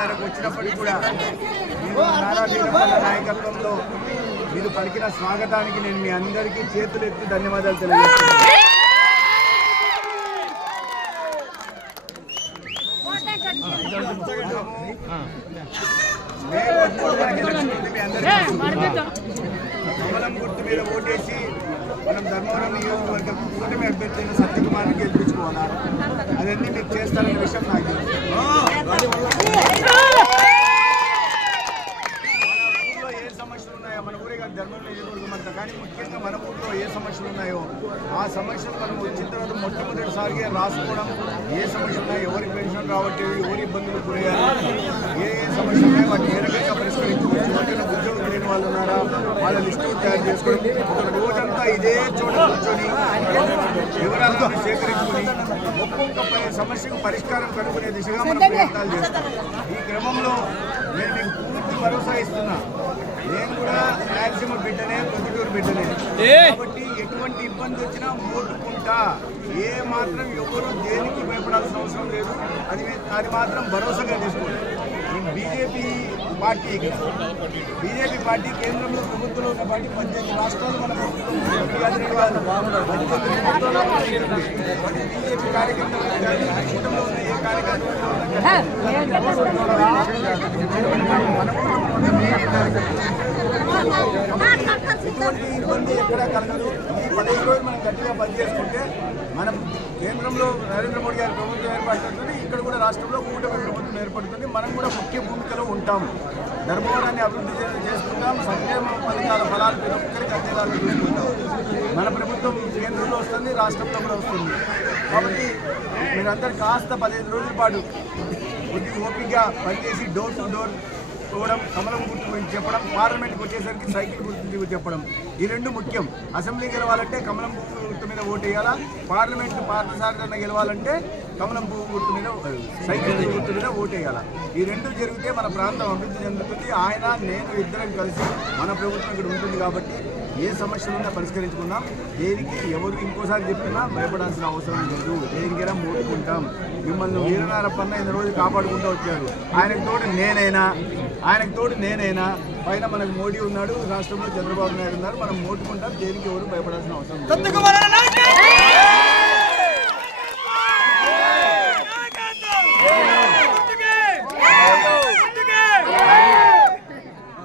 మేరకు వచ్చినప్పటికీ కూడా నారా నాయకత్వంలో మీరు పలికిన స్వాగతానికి నేను మీ అందరికీ చేతులు ఎత్తి ధన్యవాదాలు తెలియజేస్తున్నాను. కమలం గుర్తు మీద ఓటేసి మనం ధర్మవరం నియోజకవర్గం కూటమి అభ్యర్థి అయిన సత్యకుమార్ని గెలిపించుకోవాలా, అదన్నీ మీరు చేస్తారనే విషయం నాకు తెలుసు. ఏ సమస్యలు ఉన్నాయో మన ఊరే కాదు ధర్మవరం నియోజకవర్గం అంతా, కానీ ముఖ్యంగా మన ఊళ్ళో ఏ సమస్యలు ఉన్నాయో ఆ సమస్యలు మనం వచ్చిన తర్వాత మొట్టమొదటిసారిగా రాసుకోవడం, ఏ సమస్యలు ఉన్నాయో, ఎవరికి పెన్షన్ రావట్లేదు, ఎవరి ఇబ్బందులు గురయ్యారు, ఏ సమస్యలు ఉన్నాయో వాటిని ఏ రకంగా పరిష్కరించుకోవచ్చు, వాటిలో ఉద్యోగం లేని వాళ్ళు ఉన్నారా వాళ్ళ లిస్టు తయారు చేసుకోవడం, ఒక రోజంతా ఇదే చోట కూర్చొని వివరాలను సేకరించుకొని ఒక్కొక్క సమస్యకు పరిష్కారం కనుక్కునే దిశగా మనం ప్రయత్నాలు చేస్తాం. ఈ క్రమంలో నేను మీకు పూర్తి భరోసా ఇస్తున్నా, నేను కూడా రాయలసీమ బిడ్డనే, పొద్దుటూరు బిడ్డనే, కాబట్టి ఎటువంటి ఇబ్బంది వచ్చినా మోటుకుంటా, ఏ మాత్రం ఎవరు దేనికి భయపడాల్సిన అవసరం లేదు. అది మాత్రం భరోసాగా తీసుకోండి. బీజేపీ పార్టీ బీజేపీ పార్టీ కేంద్రంలో ప్రభుత్వంలో ఉన్న పార్టీ 18 రాష్ట్రాలు మన ప్రభుత్వం, బీజేపీ కార్యకర్తలు కూటమిలో ఉన్న ఏ కార్యకర్తలు ఎటువంటి ఇబ్బంది ఎక్కడా కలగదు. ఈ 15 రోజులు మనం గట్టిగా పనిచేసుకుంటే మనం కేంద్రంలో నరేంద్ర మోడీ గారి ప్రభుత్వం ఏర్పడుతుంది, ఇక్కడ కూడా రాష్ట్రంలో కూటమి ప్రభుత్వం ఏర్పడుతుంది. మనం కూడా ముఖ్య భూమికలో ఉంటాం. ధర్మవరాన్ని అభివృద్ధి చేసుకుంటాం. సంక్షేమ ఫలితాల ఫలాలు ప్రతి ఒక్కరికి అందేలాగా చూసుకుంటాం. మన ప్రభుత్వం కేంద్రంలో వస్తుంది, రాష్ట్రంలో కూడా వస్తుంది. కాబట్టి మీరందరూ కాస్త 15 రోజుల పాటు కొద్దిగా ఓపికగా పనిచేసి డోర్ టు డోర్ పోవడం, కమలం గుర్తు గురించి చెప్పడం, పార్లమెంట్కి వచ్చేసరికి సైకిల్ గుర్తు చెప్పడం, ఈ రెండు ముఖ్యం. అసెంబ్లీ గెలవాలంటే కమలం గుర్తు మీద ఓటు వేయాలా, పార్లమెంట్ పార్లమెంట్ గెలవాలంటే కమలం గుర్తు మీద సైకిల్ గుర్తు మీద ఓటు వేయాలా. ఈ రెండు జరిగితే మన ప్రాంతం అభివృద్ధి చెందుతుంది. ఆయన నేను ఇద్దరం కలిసి మన ప్రభుత్వం ఇక్కడ ఉంటుంది కాబట్టి ఏ సమస్యలు ఉన్నా పరిష్కరించుకుందాం. దేనికి ఎవరు ఇంకోసారి చెప్పినా భయపడాల్సిన అవసరం లేదు. దేనికైనా మోటుకుంటాం. మిమ్మల్ని వీరనారప్పన్న 8 రోజులు కాపాడుకుంటూ వచ్చారు. ఆయనకు తోడు నేనైనా పైన మనకు మోడీ ఉన్నాడు, రాష్ట్రంలో చంద్రబాబు నాయుడు ఉన్నారు. మనం మోటుకుంటాం. దేనికి ఎవరు భయపడాల్సిన అవసరం లేదు.